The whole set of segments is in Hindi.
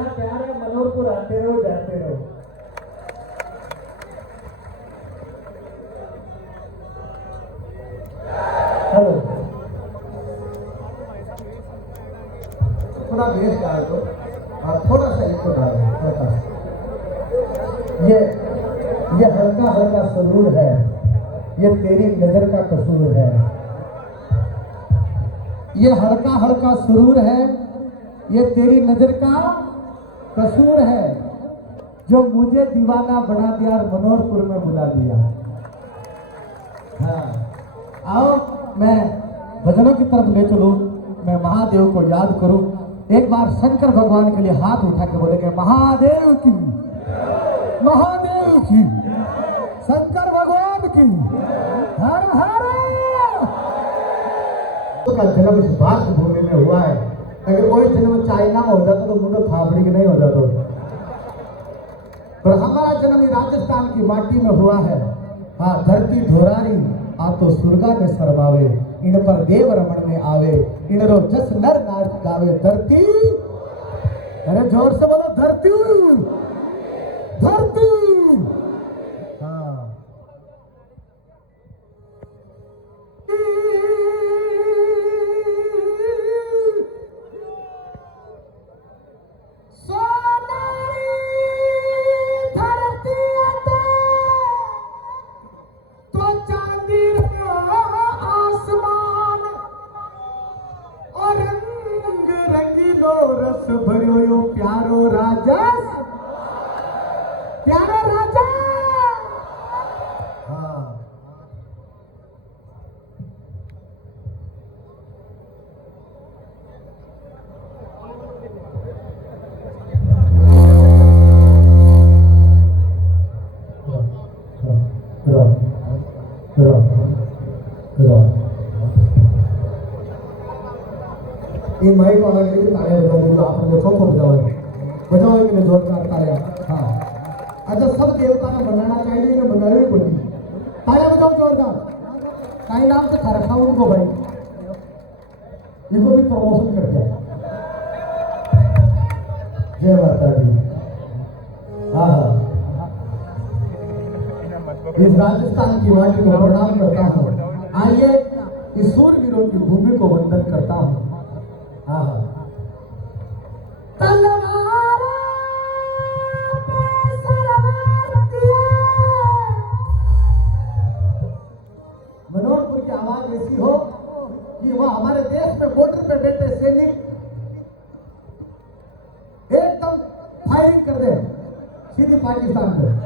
बड़ा प्यार है, मनोहरपुर आते रहो जाते रहो। हेलो, थोड़ा बेस डाल दो और थोड़ा सा इसको डाल दो, हल्का। ये हल्का हल्का सुरूर है, ये तेरी नजर का कसूर है। ये हल्का हल्का सुरूर है, ये तेरी नजर का कसूर है, जो मुझे दीवाना बना दिया और मनोहरपुर में बुला दिया। हाँ, आओ मैं भजनों की तरफ ले चलूं, मैं महादेव को याद करूं। एक बार शंकर भगवान के लिए हाथ उठा के बोलेंगे महादेव की, महादेव की, शंकर भगवान की, हर हर। तो का जन्म इस भारत भूमि में हुआ है। अगर कोई जन्म चाइना में हो जाता तो मुंडो थापड़ी के नहीं हो जाता, पर हमारा जन्म राजस्थान की माटी में हुआ है। हाँ, धरती ढोरारी आ तो सुरगा में शर्मावे, इन पर देव रमण में आवे, इन रो जस नर नाच गावे। धरती, अरे जोर से बोलो, धरती धरती। हाँ, रस भरो यो प्यारो राजा, प्यारा राजा। हाँ, ये माइक वाला के लिए तालियां बजा दीजिए। आपने देखो को बजाओ के लिए जोरदार तालियां। हाँ, अच्छा, सब देवता ने बनाना चाहिए कि बनाए बोली, तालियां बजाओ जोरदार। कई नाम से खरखा उनको भाई, इनको भी प्रमोशन कर दिया। जय माता दी। हाँ हाँ, इस राजस्थान की माटी को प्रणाम करता हूँ। आइए इस सूरवीरों की भूमि को वंदन करता हूँ। हाँ हाँ, मनोहरपुर की आवाज ऐसी हो कि वह हमारे देश में बॉर्डर पे बैठे सैनिक एकदम फायरिंग कर दे सीधी पाकिस्तान पे।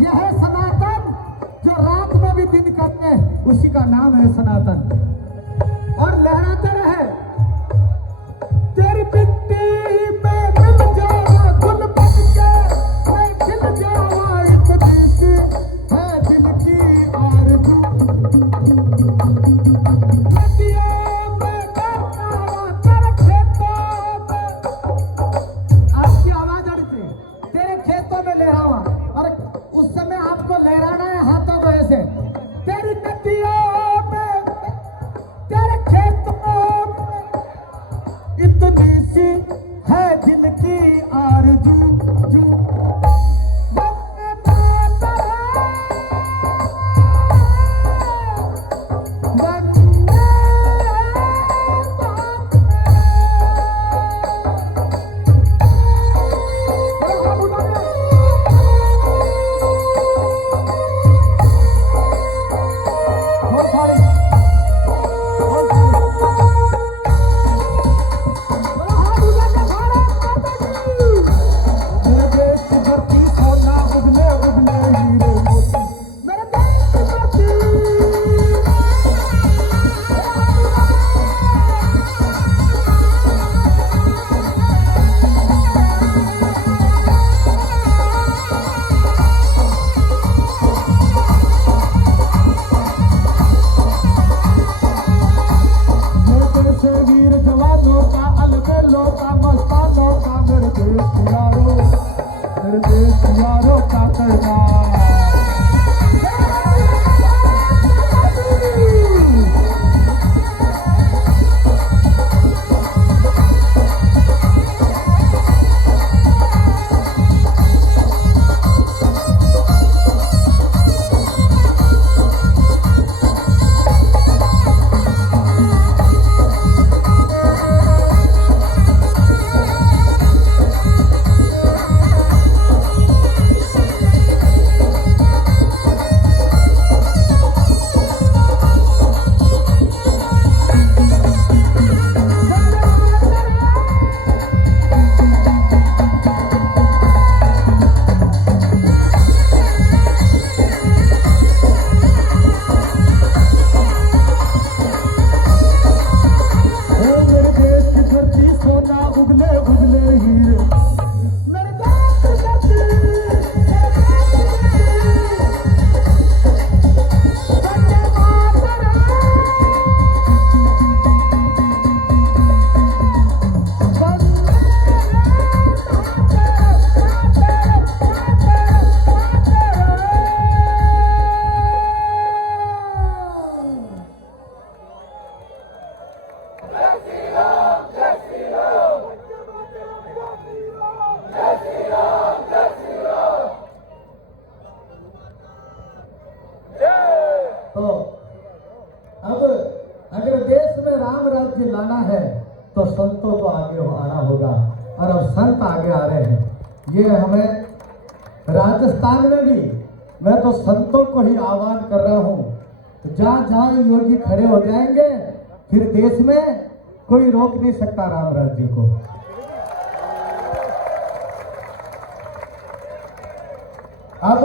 यह है सनातन, जो रात में भी दिन करते हैं, उसी का नाम है सनातन। और लहराते रहे, तेरी मिट्टी में मिल जावा गुल बन के, मैं खिल जावा, इतनी सी है दिल की आरज़ू। नदियों में बहकावा तेरे खेतों में, आपकी आवाज आ रही थी, तेरे खेतों में लहरावा, और उस समय आपको लहराना है हाथों को ऐसे, तेरी नदियों में, तेरे खेतों में, इतनी सी है दिल की आरज़ू। जू वंदे मातरम, वंदे वीर जवानों का, अलबेलों का, मस्तानों का, मेरे देश यारों का करना। तो अब अगर देश में राम राज्य लाना है तो संतों को आगे आना होगा, और अब संत आगे आ रहे हैं। ये हमें राजस्थान में भी मैं तो संतों को ही आह्वान कर रहा हूँ, जहाँ जहाँ योगी खड़े हो जाएंगे फिर देश में कोई रोक नहीं सकता राम राज्य को। अब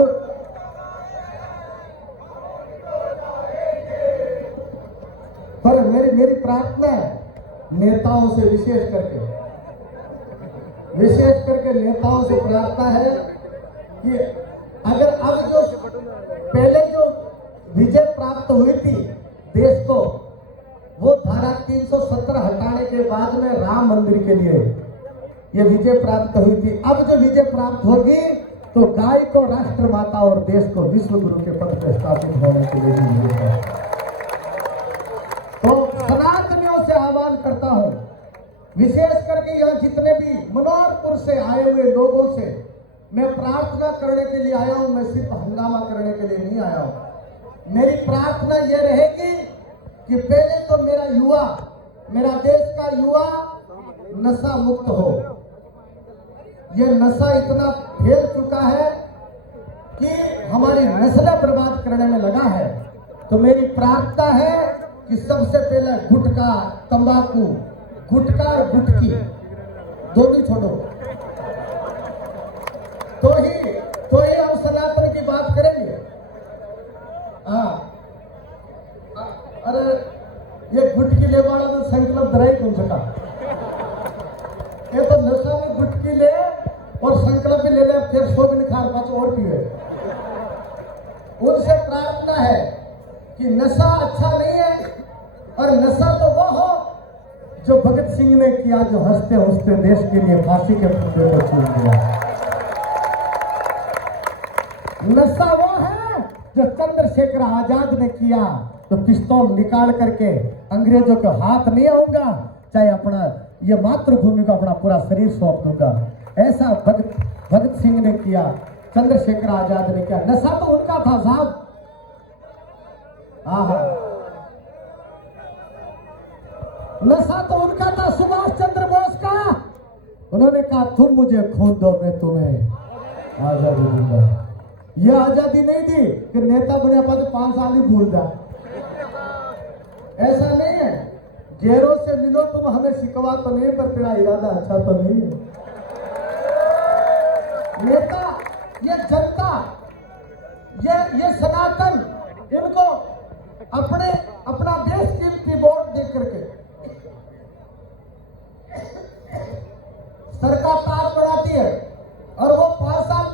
पर मेरी प्रार्थना है नेताओं से, विशेष करके नेताओं से प्रार्थना है कि अगर अब जो पहले जो विजय प्राप्त हुई थी देश को, वो धारा 370 हटाने के बाद में राम मंदिर के लिए ये विजय प्राप्त हुई थी। अब जो विजय प्राप्त होगी तो गाय को राष्ट्र माता और देश को विश्व गुरु के पद पर स्थापित होने के लिए भी मिलेगा। तो सनातनियों से आह्वान करता हूं, विशेष करके यहाँ जितने भी मनोहरपुर से आए हुए लोगों से मैं प्रार्थना करने के लिए आया हूं। मैं सिर्फ हंगामा करने के लिए नहीं आया हूं। मेरी प्रार्थना यह रहेगी कि पहले तो मेरा देश का युवा नशा मुक्त हो। ये नशा इतना फैल चुका है कि हमारी नस्लें बर्बाद करने में लगा है। तो मेरी प्रार्थना है कि सबसे पहले गुटखा, तंबाकू, गुटखा और गुटकी दोनों छोड़ो, तो ही हम सनातन की बात हाँ अरे ये गुटकी ले वाला तो संकल्प धरा ही कौन सका। ये तो नशा में गुटकी ले और संकल्प भी ले ले, फिर शोक निखार पाच और पिए। उनसे प्रार्थना है कि नशा अच्छा नहीं है, और नशा तो वो हो जो भगत सिंह ने किया, जो हंसते हंसते देश के लिए फांसी के फंदे को चूम दिया। नशा वो है जो चंद्रशेखर आजाद ने किया, तो पिस्तौल निकाल करके अंग्रेजों के हाथ नहीं आऊंगा, चाहे अपना ये मातृभूमि को अपना पूरा शरीर सौंप दूंगा। ऐसा भगत सिंह ने किया, चंद्रशेखर आजाद ने किया। नशा तो उनका था साहब। हाँ, नशा तो उनका था, सुभाष चंद्र बोस का। उन्होंने कहा तुम मुझे खून दो, मैं तुम्हें आजादी दूंगा। ये आजादी नहीं दी कि नेता बने पर 5 साल ही भूल जा। ऐसा नहीं है। गैरों से मिलो तुम, हमें शिकवा तो नहीं, पर तेरा इरादा अच्छा तो नहीं है। नेता, ये जनता, ये सनातन, इनको अपना देश कीमती वोट दे करके सरकार तार बढ़ाती है और वो 5 साल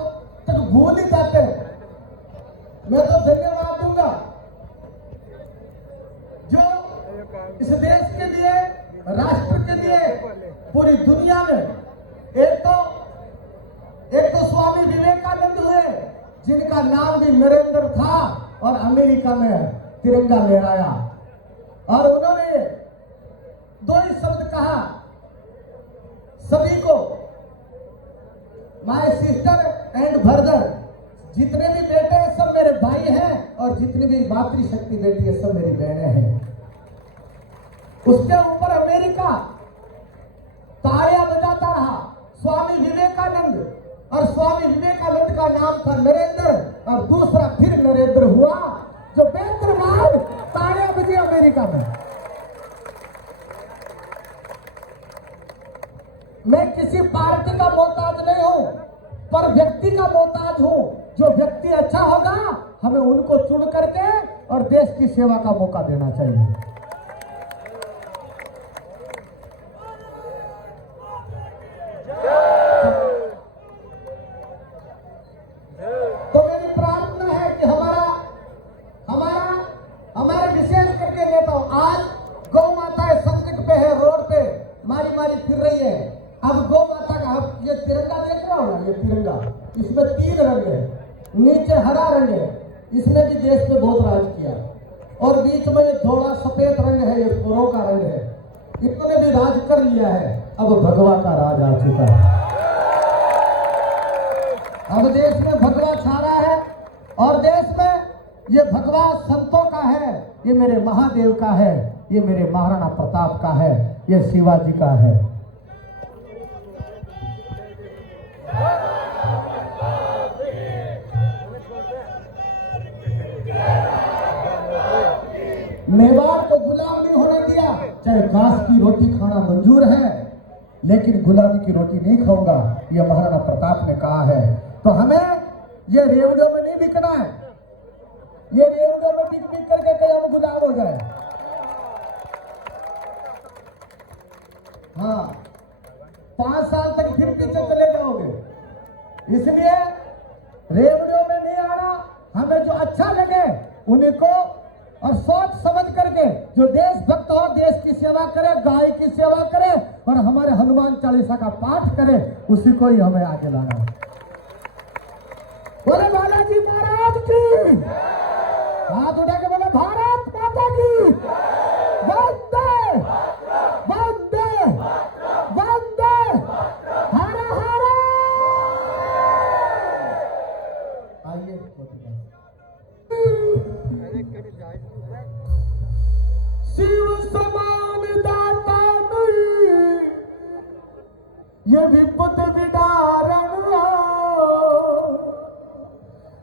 तक भूल ही जाते हैं। मैं तो धन्यवाद दूंगा जो इस देश के लिए, राष्ट्र के लिए, पूरी दुनिया में एक तो स्वामी विवेकानंद हुए, जिनका नाम भी नरेंद्र था और अमेरिका में तिरंगा लहराया, और उन्होंने 2 ही शब्द कहा सभी को, माय सिस्टर एंड ब्रदर। जितने भी बेटे हैं सब मेरे भाई हैं, और जितनी भी मातृशक्ति बेटी है सब मेरी बहनें हैं। उसके ऊपर अमेरिका तालियां बजाता रहा, स्वामी विवेकानंद, और स्वामी विवेकानंद का नाम था नरेंद्र, और दूसरा फिर नरेंद्र हुआ, जो बेतरवार तालियां बजी अमेरिका में। मैं किसी पार्टी का मोहताज नहीं हूं, पर व्यक्ति का मोहताज हूं। जो व्यक्ति अच्छा होगा हमें उनको चुन करके और देश की सेवा का मौका देना चाहिए। तो मेरी प्रार्थना है कि हमारे विशेष करके नेता, आज गौ माता संकट पे है, रोड पे मारी फिर रही है। अब गौ माता का, ये तिरंगा देख रहा हो ना, ये तिरंगा, इसमें 3 रंग है, नीचे हरा रंग है, इसने भी देश पे बहुत राज किया, और बीच में ये थोड़ा सफेद रंग है, ये पुरों का रंग है, इतने भी राज कर लिया है। अब भगवा का राज आ चुका है। अब देश में भगवा छा रहा है, और देश में ये भगवा संतों का है, ये मेरे महादेव का है, ये मेरे महाराणा प्रताप का है, ये शिवाजी का है। मेवाड़ को गुलाम नहीं होने दिया, चाहे घास की रोटी खाना मंजूर है, लेकिन गुलामी की रोटी नहीं खाऊंगा, यह महाराणा प्रताप ने कहा है। तो हमें ये रेवड़ियों में नहीं बिकना है, ये रेवड़ियों में बिक करके कहीं हम गुलाम हो जाए। हाँ, 5 साल तक फिर पीछे चले जाओगे। इसलिए रेवड़ियों में नहीं आना, हमें जो अच्छा लगे उन्हीं को, और सोच समझ करके जो देशभक्त हो, देश की सेवा करे, गाय की सेवा करे, और हमारे हनुमान चालीसा का पाठ करे, उसी को ही हमें आगे लाना है। बोले बालाजी महाराज की, हाथ उठा के बोले भारत माता की, वंदे वंदे वंदे, हर हर। आइए शिव समान दाता नहीं, ये विपद विदारण,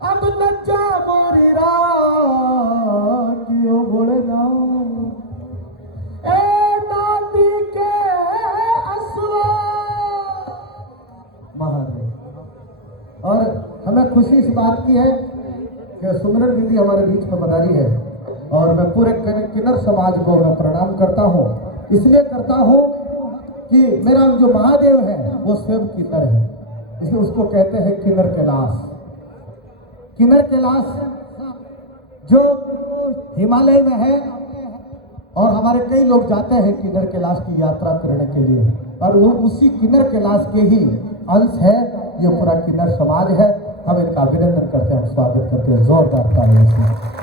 अब लज्जा मोरी रातियों बोलना, ए नाती के असुआ महादेव। और हमें खुशी इस बात की है कि सुमिरन दीदी हमारे बीच में पधारी है और मैं पूरे किन्नर समाज को मैं प्रणाम करता हूँ। इसलिए करता हूँ कि मेरा जो महादेव है वो स्वयं किन्नर है, इसलिए उसको कहते हैं किन्नर कैलाश। किन्नर कैलाश जो हिमालय में है और हमारे कई लोग जाते हैं किन्नर कैलाश की यात्रा करने के लिए, और वो उसी किन्नर कैलाश के ही अंश है ये पूरा किन्नर समाज है। हम इनका अभिनंदन करते हैं, स्वागत करते हैं जोरदार तालियों से।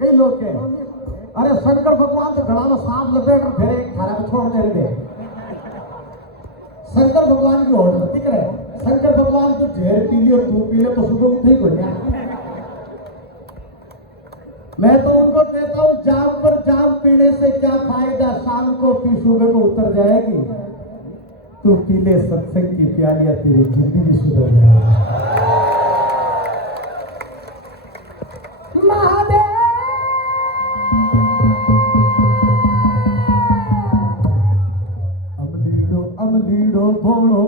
कई लोग के अरे शंकर भगवान तो गला में सांप लपेट फिर एक थारा में छोड़ दे रहे। शंकर भगवान की होड़ दिख रहे, शंकर भगवान तो जहर पी ली और तू पी ले तो सुबह ठीक हो गया। मैं तो उनको कहता हूं जाम पर जाम पीने से क्या फायदा, शाम को पी सुबह को उतर जाएगी। तू पी ले सत्संग की प्यालियां, तेरी जिंदगी सुधर जाएगी। अमलीड़ो भोलो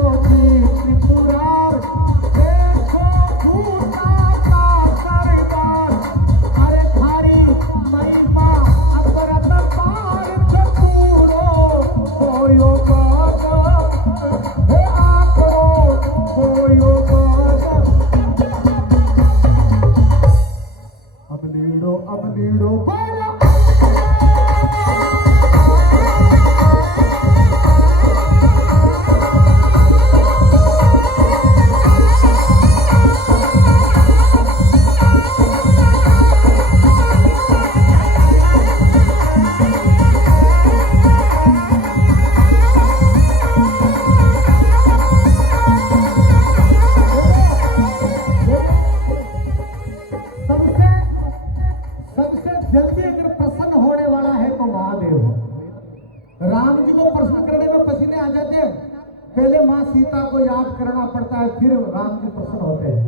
जी त्रिपुरार, देखो भूता का सरदार, अरे थारी महिमा अपरत पार चतुरो, कोयो गजब हे आखो, कोयो गजब। अब नीड़ो बोला सबसे जल्दी अगर प्रसन्न होने वाला है तो महादेव है। राम जी को प्रसन्न करने में पसीने आ जाते हैं, पहले माँ सीता को याद करना पड़ता है, फिर राम जी प्रसन्न होते हैं।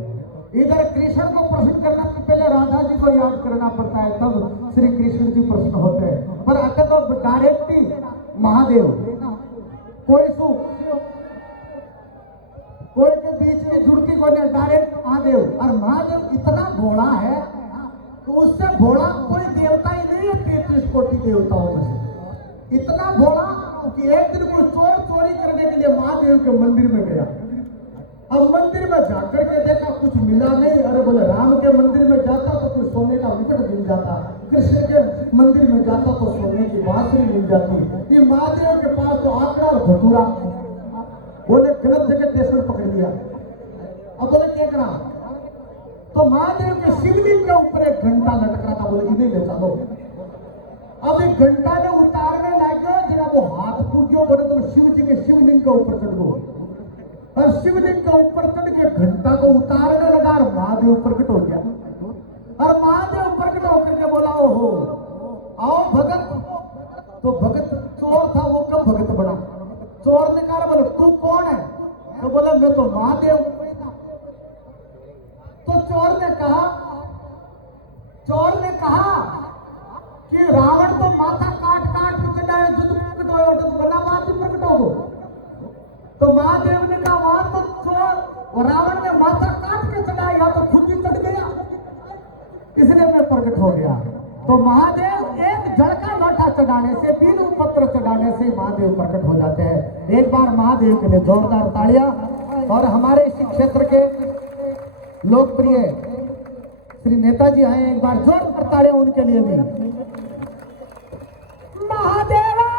इधर कृष्ण को प्रसन्न करने से पहले राधा जी को याद करना पड़ता है, तब श्री कृष्ण जी प्रसन्न होते हैं। पर अगर तो डायरेक्टली महादेव, कोई के बीच में जुड़ती को नहीं, डायरेक्ट महादेव। और महादेव इतना भोला है तो उससे भोला कोई देवता ही नहीं है 33 कोटि देवताओं में से। इतना भोला कि एक दिन कोई चोर चोरी करने के लिए महादेव के मंदिर में गया। अब मंदिर में जाकर के देखा कुछ मिला नहीं। अरे बोले राम के मंदिर में जाता तो कुछ सोने का मुकुट मिल जाता, कृष्ण के मंदिर में जाता तो सोने की बांसुरी मिल जाती। ये महादेव के पास तो आंकड़ा और भटूरा। बोले गलत जगह स्टेशन पकड़ लिया। अब बोले क्या करा, तो महादेव के शिवलिंग के ऊपर एक घंटा लटक रहा था। बोले इन्हें ले चलो। अब एक घंटा ने उतारने लगे, जब वो हाथ फूट गया, बोले तो शिव जी के शिवलिंग के ऊपर चढ़ गो। और शिवलिंग के ऊपर चढ़ के घंटा को उतारने लगा और महादेव प्रकट हो गया। और महादेव प्रकट होकर के बोला ओहो आओ भगत। तो भगत चोर था, वो कब भगत बना? चोर ने कहा बोले तू कौन है? तो बोला मैं तो महादेव। तो चोर ने कहा कि रावण तो माथा काट काट के चढ़ाए, जुद प्रकट हो तो बना बात ही प्रकट हो। तो महादेव ने कहा वहां तो चोर रावण ने माथा काट के चढ़ाया, तो खुद ही चढ़ गया, इसलिए मैं प्रकट हो गया। तो महादेव एक जड़का लोटा चढ़ाने से, बिन पत्र चढ़ाने से महादेव प्रकट हो जाते हैं। एक बार महादेव के लिए जोरदार तालियां। और हमारे इसी क्षेत्र के लोकप्रिय श्री नेताजी आए, एक बार जोरदार तालियां उनके लिए भी। महादेवा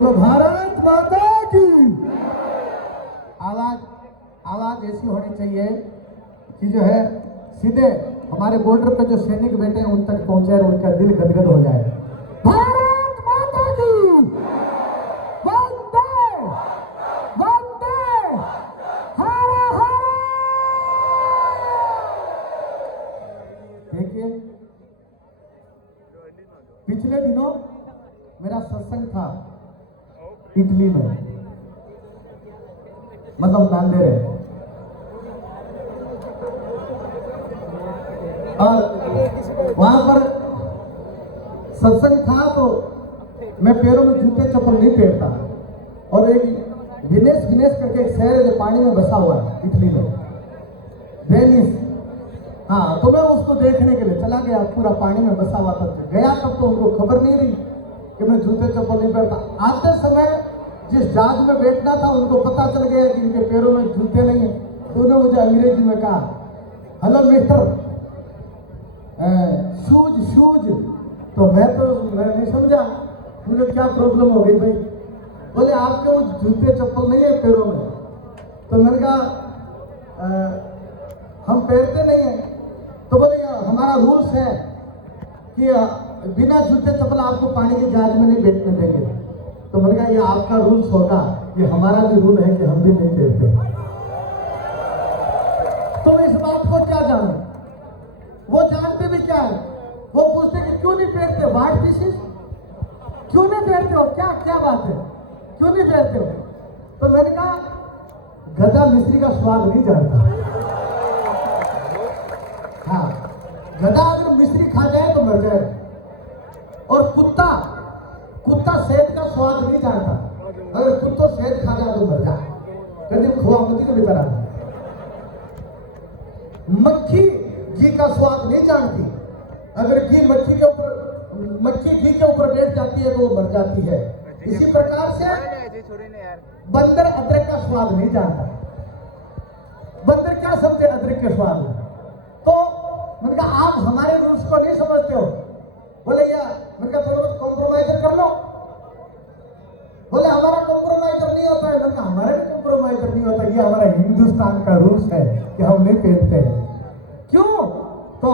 तो भारत माता की आवाज ऐसी होनी चाहिए कि जो है सीधे हमारे बॉर्डर पे जो सैनिक बैठे हैं उन तक पहुंचे और उनका दिल गदगद हो जाए। भारत माता की वंदे वंदे हर हर। देखिए पिछले दिनों मेरा सत्संग था इटली में, मतलब नांदेड़। और वहां पर सत्संग था तो मैं पैरों में जूते चप्पल नहीं पहनता। और एक विनेस करके एक शहर है जो पानी में बसा हुआ है इटली में, वेनिस। हाँ, तो मैं उसको देखने के लिए चला गया, पूरा पानी में बसा हुआ था। गया तब तो उनको खबर नहीं रही कि मैं जूते चप्पल नहीं पहनता। आते समय जिस जहाज में बैठना था उनको पता चल गया कि इनके पैरों में जूते नहीं है, तो उन्होंने मुझे अंग्रेजी में कहा, हेलो मिस्टर, शूज। तो मैं नहीं समझा, मुझे क्या प्रॉब्लम हो गई भाई। बोले आपके वो जूते चप्पल नहीं है पैरों में। तो मैंने कहा हम पहनते नहीं है। तो बोले हमारा रूल्स है कि बिना जूते चप्पल आपको पानी के जहाज में नहीं बैठने देंगे। तो मैंने कहा ये आपका रूल्स होगा, ये हमारा भी रूल है कि हम भी नहीं पहनते। तो इस बात को क्या जाने, वो जानते भी क्या है। वो पूछते कि क्यों नहीं पहनते, व्हाट दिस इज, क्यों नहीं पहनते हो, क्या क्या बात है, क्यों नहीं पहनते हो। तो मैंने कहा गधा मिस्त्री का स्वाद नहीं जानता। हाँ, गधा अगर मिस्त्री खा जाए तो मर जाए, और कुत्ता सेहत का स्वाद नहीं जानता। अगर कुत्ता सेहत खा जाए तो मर जाए, कभी खुआ मती के भीतर आ। मक्खी घी का स्वाद नहीं जानती। अगर मक्खी घी के ऊपर बैठ जाती है तो वो मर जाती है। इसी प्रकार से बंदर अदरक का स्वाद नहीं जानता। बंदर क्या समझे अदरक के स्वाद में। तो मैंने कहा आप हमारे रूल्स को नहीं समझते हो। बोले यार, मैंने कहा थोड़ा बहुत कॉम्प्रोमाइजर कर लो। बोले हमारा कॉम्प्रोमाइजर नहीं होता है। मैंने कहा हमारा भी कॉम्प्रोमाइजर नहीं होता, ये हमारा हिंदुस्तान का रूल्स है कि हम नहीं पहनते हैं। क्यों? तो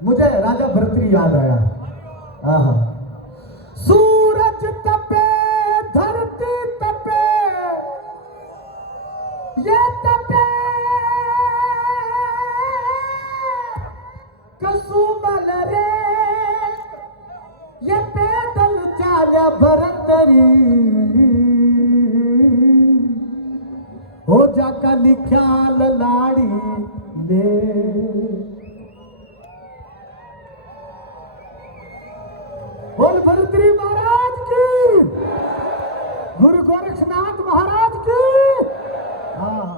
मुझे राजा भर्तृहरि याद आया। हाँ, सूरज तपे, धरती तपे, ये तपे कसुमल रे, ये पैदल चाले भरतरी, हो जाका लिख्याल लाड़ी ले। बोल भर्तृहरि महाराज की, गुरु गोरक्षनाथ महाराज की। हाँ,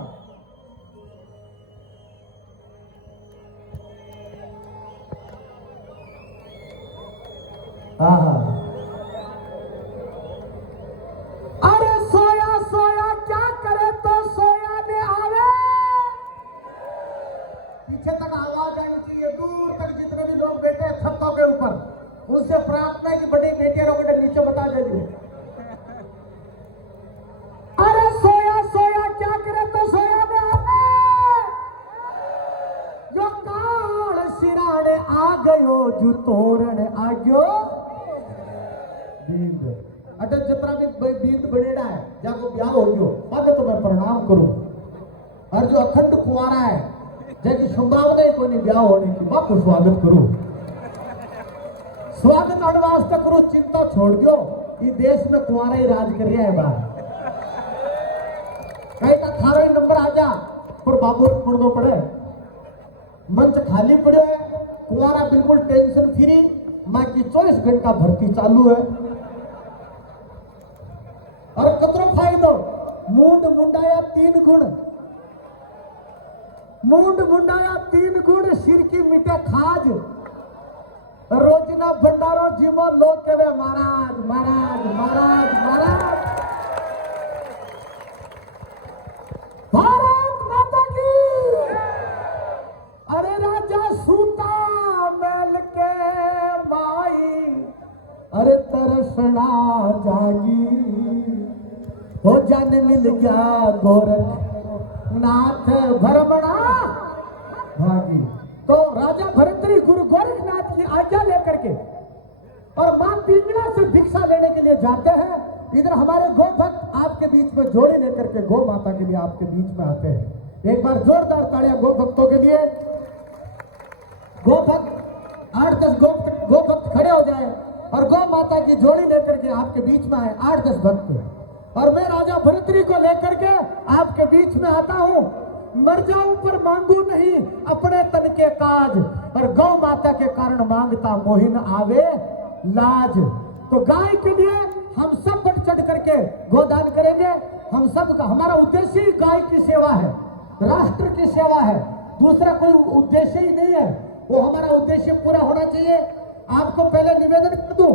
अरे सोया सोया क्या करे तो सोया ने आवे। पीछे तक आवाज आनी चाहिए, दूर तक जितने भी लोग बैठे हैं छतों के ऊपर, उनसे प्रार्थना है कि बड़ी बेटियां रोकटे नीचे बता दे। अरे सोया सोया क्या करे तो सोया ने आवे, यो काल सिराने आ गयो, जू तोरण आ गयो बींद। अटल जत्रा में बींद बनेड़ा है, जाको ब्याह हो गयो, बाद तो मैं प्रणाम करूं। और जो अखंड कुंवारा है, जैसी संभावना ही कोई नहीं ब्याह होने की, वह को स्वागत करूं। स्वागत वास्ते करो, चिंता छोड़ दो। ये देश में कुंवारा ही राज कर रहा है बाहर। कहीं का थारा नंबर आ जा, पर बाबू छोड़ दो पड़े, मंच खाली पड़े है, कुंवारा बिल्कुल टेंशन फ्री, माँ की 24 घंटा भर्ती चालू है। और कतरो फायदो, मूंड मुंडाया 3 गुण, मूंड मुंडाया 3 गुण, सिर की मिटे खाज, रोजिना भंडारो जीवो, लोग कहे महाराज महाराज महाराज महाराज। भारत माता की। अरे राजा सूता मेल के माई, अरे तरसना जागी, हो जन मिल गया गोरखनाथ भरमणा भागी। तो राजा भर्तृहरि गुरु गोरखनाथ की आज्ञा लेकर के और मां पिंगला से भिक्षा लेने के लिए जाते हैं। इधर हमारे गो भक्त आपके बीच में जोड़ी लेकर के गौ माता के लिए आपके बीच में आते हैं। एक बार जोरदार तालियां गो भक्तों के लिए। गो भक्त 8-10 गो भक्त खड़े हो जाए और गौ माता की जोड़ी लेकर के आपके बीच में आए 8-10 भक्त। और मैं राजा भर्तृहरि को लेकर के आपके बीच में आता हूं। मर जाऊं पर मांगू नहीं अपने तन के काज, और गौ माता के कारण मांगता मोहिन आवे लाज। तो गाय के लिए हम सब बढ़ चढ़ करके गोदान करेंगे। हम सब का हमारा उद्देश्य ही गाय की सेवा है, राष्ट्र की सेवा है, दूसरा कोई उद्देश्य ही नहीं है। वो हमारा उद्देश्य पूरा होना चाहिए। आपको पहले निवेदन कर दूं,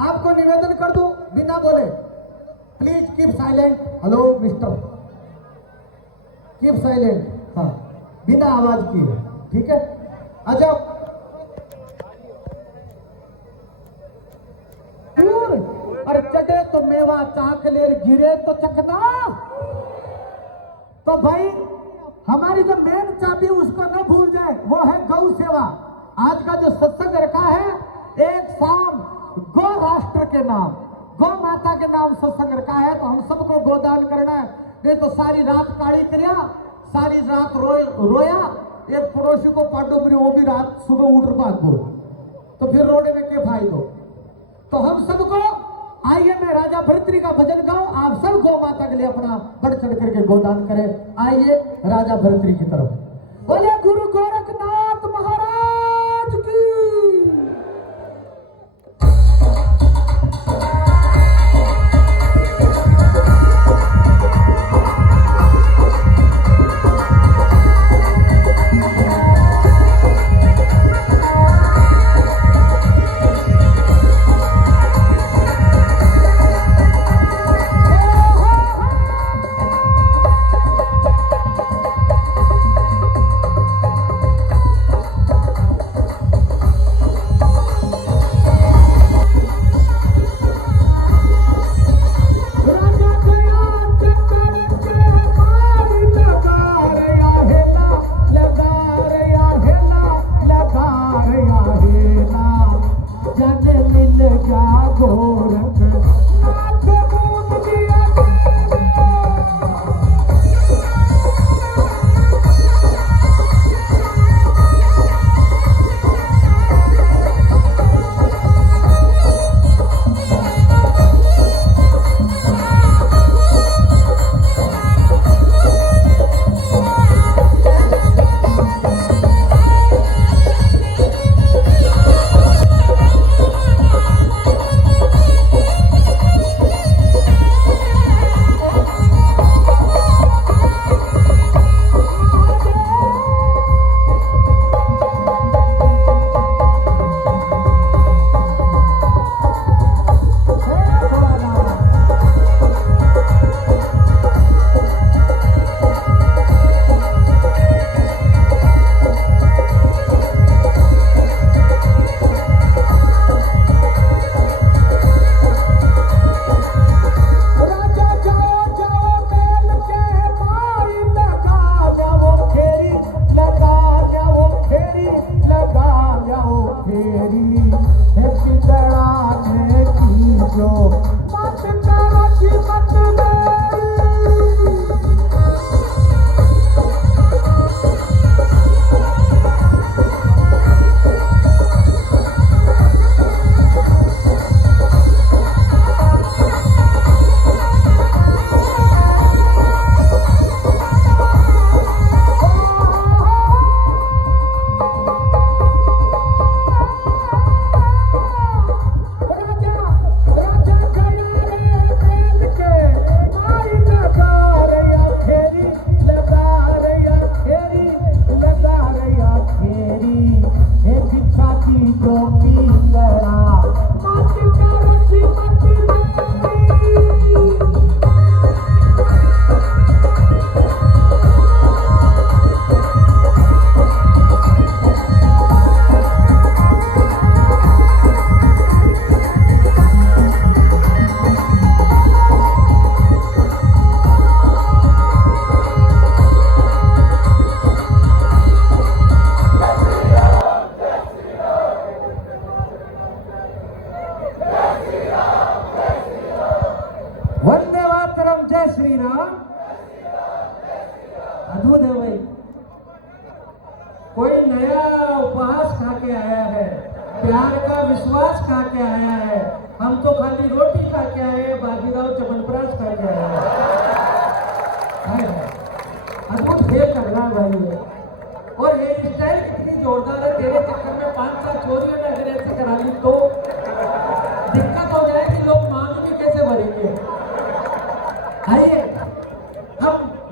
आपको निवेदन कर दूं बिना बोले, please keep silent. Hello mister, keep silent, हाँ, बिना आवाज किए, ठीक है। अच्छा, अरे चढ़े तो मेवा चाकलेर, गिरे तो चकना। तो भाई हमारी जो मेन चाबी उसको न भूल जाए, वो है गौ सेवा। आज का जो सत्संग रखा है, एक शाम गौ राष्ट्र के नाम, गौ माता के नाम सत्संग रखा है, तो हम सबको गोदान करना है। नहीं तो सारी रात काड़ी करिया, सारी रात रोया, एक पड़ोसी को पाटो करियो, वो भी रात सुबह उठ भाग दो, तो फिर रोने में क्या फायदा। तो हम सबको आइए, मैं राजा भर्तृ का भजन गाऊं, आप सब गौ माता के लिए अपना बढ़ चढ़ करके गोदान करें। आइए राजा भर्तृ की तरफ। बोले गुरु गोरखनाथ महाराज की। अद्भुत है भाई। कोई नया उपहास खा के आया है, प्यार का विश्वास खा के आया है। हम तो खाली रोटी खा के आए हैं, बाजीराव चमनप्राश खा के आए हैं। अद्भुत खेल कर रहा है भाई। और जोरदार है, तेरे चक्कर में 5-7 चोरियों ने अगर ऐसी करा ली तो दिक्कत हो जाएगी, लोग मांग भी कैसे भरेंगे। आइए,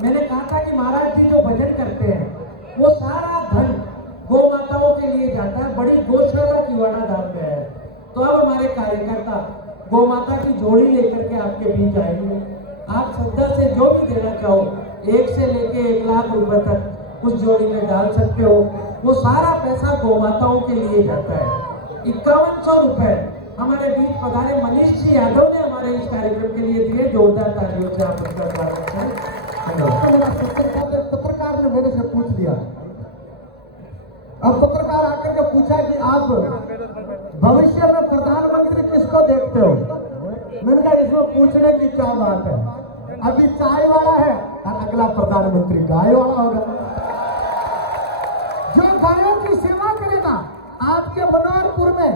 मैंने कहा था कि महाराज जी जो भजन करते हैं वो सारा धन गौ माताओं के लिए जाता है, बड़ी गौशाला की वाड़ा धाम में है। तो अब हमारे कार्यकर्ता गौ माता की जोड़ी लेकर के आपके बीच आएंगे। आप श्रद्धा से जो भी देना चाहो, 1 से लेके 1 लाख रुपए तक उस जोड़ी में डाल सकते हो। वो सारा पैसा गौ माताओं के लिए जाता है। 5100 रुपए हमारे बीच पधारे मनीष जी यादव ने हमारे इस कार्यक्रम के लिए दिए। जोरदार तालियों से आप उनका स्वागत करें। पत्रकार ने मेरे से पूछ लिया, अब पत्रकार आकर के पूछा कि आप भविष्य में प्रधानमंत्री किसको देखते हो? मैंने कहा इसमें पूछने की क्या बात है, अभी चाय वाला है और अगला प्रधानमंत्री गाय वाला होगा। जो गायों की सेवा करेगा आपके मनोहरपुर में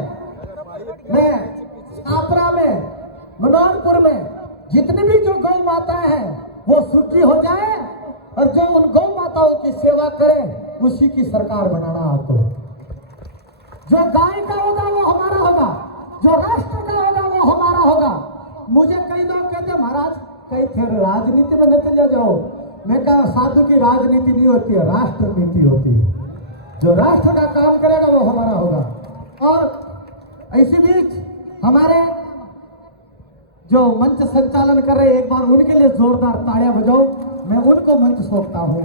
आपरा में, मनोहरपुर में जितनी भी जो गौ माताएं हैं वो सुखी हो जाए, और जो उन गौ माताओं की सेवा करे उसी की सरकार बनाना आपको। जो गाय का होगा वो हमारा होगा, जो राष्ट्र का होगा वो हमारा होगा। मुझे कई लोग कहते हैं महाराज कई थे राजनीति में न चले जाओ। मैं कहा साधु की राजनीति नहीं होती है, राष्ट्र नीति होती है। जो राष्ट्र का काम करेगा वो हमारा होगा। और इसी बीच हमारे जो मंच संचालन कर रहे हैं, एक बार उनके लिए जोरदार तालियां बजाओ। मैं उनको मंच सौंपता हूं।